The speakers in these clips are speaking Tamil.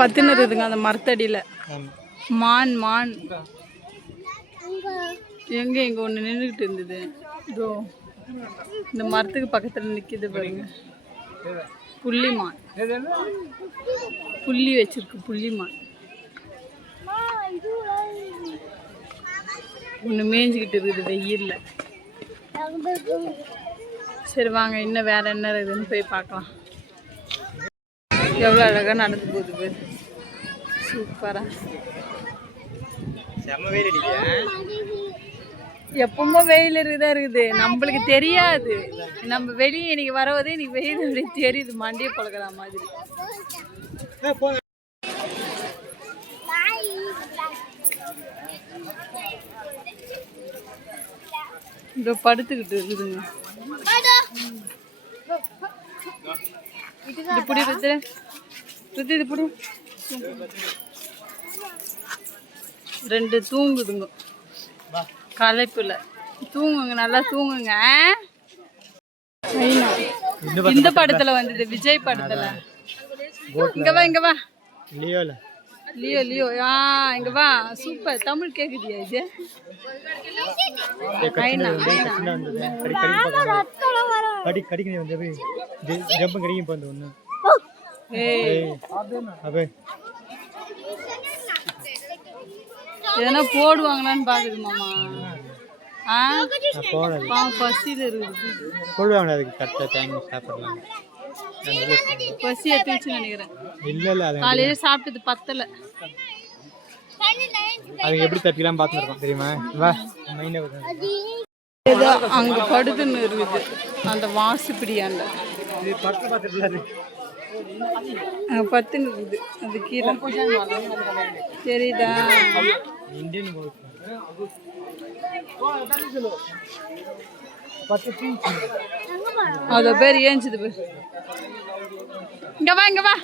பத்துன்னு இருக்குதுங்க அந்த மரத்தடியில். மான் மான் எங்கே இங்கே ஒன்று நின்றுக்கிட்டு இருந்தது. இதோ இந்த மரத்துக்கு பக்கத்தில் நிற்கிது பாருங்க. புள்ளிமான், புள்ளி வச்சிருக்கு. புள்ளிமான் ஒன்று மேய்ஞ்சிக்கிட்டு இருக்குது வெயில்ல. சரி வாங்க, இன்னும் வேற என்ன இருக்குதுன்னு போய் பார்க்கலாம். எவ்வளோ அழகாக நடந்து போகுது பேர். சூப்பரா. எப்பவுமே வெயில் இருக்குது, நம்மளுக்கு தெரியாது. நம்ம வெளியே இன்னைக்கு வரவதே இன்னைக்கு வெயில் அப்படி தெரியுது, மண்டியை பழக்கிற மாதிரி. இதோ படுத்துக்கிட்டு இருக்குதுங்க. இது புடி ருத்து, இது புடி. ரெண்டு தூங்குதுங்க களைப்புல. தூங்குங்க, நல்லா தூங்குங்க. இந்த படத்துல வந்தது, விஜய் படத்துல. இங்க வா, இங்க வா. லியோ லியோ இங்க வா. சூப்பர், தமிழ் கேக்குதியா இது? எதனா போடுவாங்களான்னு பாக்குது மாமா. பசியில் இருக்குது. போடுவாங்க, அதுக்கு கரெக்டாக டைம் சாப்பிடலாம். பசி எடுத்துச்சுன்னு நினைக்கிறேன். காலையில சாப்பிட்டது பத்தலை. அது எப்படி தப்பிக்கலாம் பார்த்துருக்கோம் தெரியுமா? ஏதோ அங்கே படுதுன்னு இருக்குது அந்த வாசுப்பிடியாண்ட. பத்துன்னு இருக்குது அது கீழே. தெரியுதா? அதோ பேர் ஏஞ்சுது பேர். இங்க வா, இங்க வா,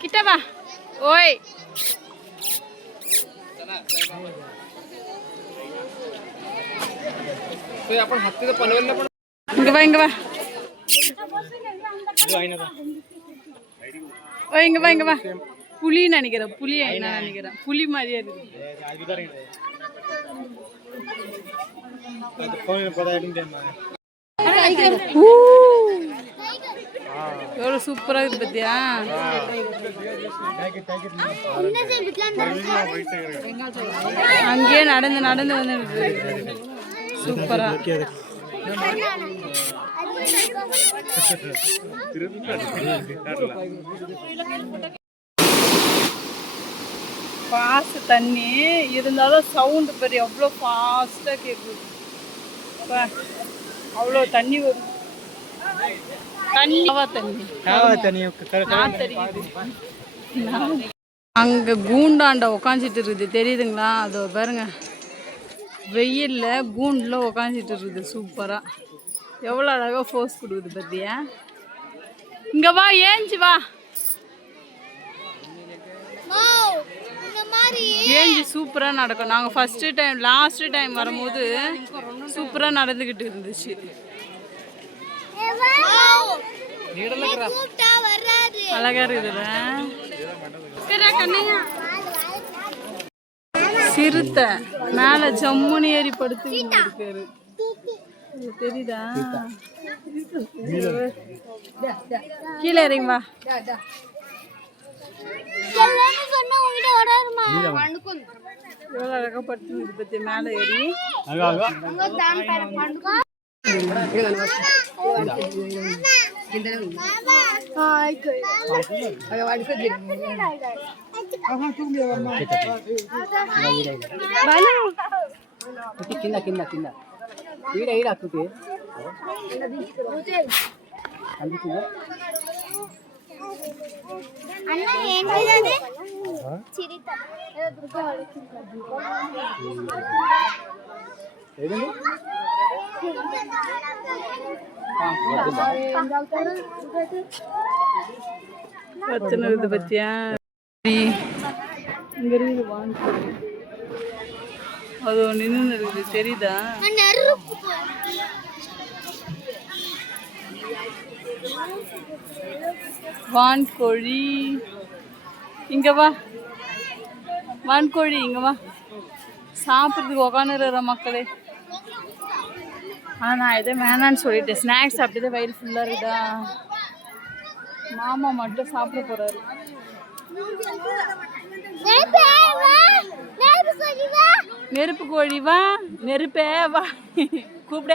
கிட்ட வா. ஓய் இங்க வா, இங்க வா. ஓய் இங்க வா, இங்க வா. புலின்னு நினைக்கிறேன். புலி என்ன நினைக்கிறேன். புலி மாதிரியே இருக்கு. எவ்வளவு சூப்பரா இருக்கு பத்தியா? அங்கேயே நடந்து நடந்து வந்து சூப்பரா. ஃபாஸ்ட் தண்ணி இருந்தாலும் சவுண்டு பெரிய எவ்வளோ ஃபாஸ்ட்டாக கேட்குது. அவ்வளோ தண்ணி வரும். அங்கே கூண்டாண்ட உக்காந்துட்டு இருக்குது தெரியுதுங்களா? அதோ பாருங்க, வெயில்ல கூண்டில் உக்காந்துட்டு இருக்குது. சூப்பரா எவ்வளோ அழகாக ஃபோர்ஸ் கொடுக்குது பத்தியா? இங்க வா, ஏஞ்சி வா. ஏஞ்சி சூப்பராக நடக்கும். நாங்கள் ஃபஸ்ட்டு டைம் லாஸ்ட்டு டைம் வரும்போது சூப்பராக நடந்துக்கிட்டு இருந்துச்சு. அழகா இருக்குதுல்ல? சிறுத்தை மேலே ஜம்முனி ஏறி படுத்து இருக்காரு. தெரியுதா? கீழே இறங்கி வா. எவ்வளோ அழகா படுத்து பத்தி மேலே ஏறி. కింద కింద కింద ఈడ ఈడ అక్కుకి అనిపించిందా? అన్న ఏంటి చిరిత ఏదండి பத்தினது பத்தியா? இங்க இருக்குது வான்கோழி. அது நின்று இருக்குது தெரியுதா? வான்கோழி இங்கே வா வான்கோழி இங்கே வா சாப்பிட்றதுக்கு உக்காந்துருக்கிற மக்களே. ஆனால் நான் எதுவும் வேணான்னு சொல்லிட்டேன். ஸ்நாக்ஸ் சாப்பிட்டதே வயிறு ஃபுல்லாக இருக்குதா. மாமா மட்டும் சாப்பிட போகிறாரு. நெருப்பு கோழி வா, நெருப்பே வா, கூப்பிட.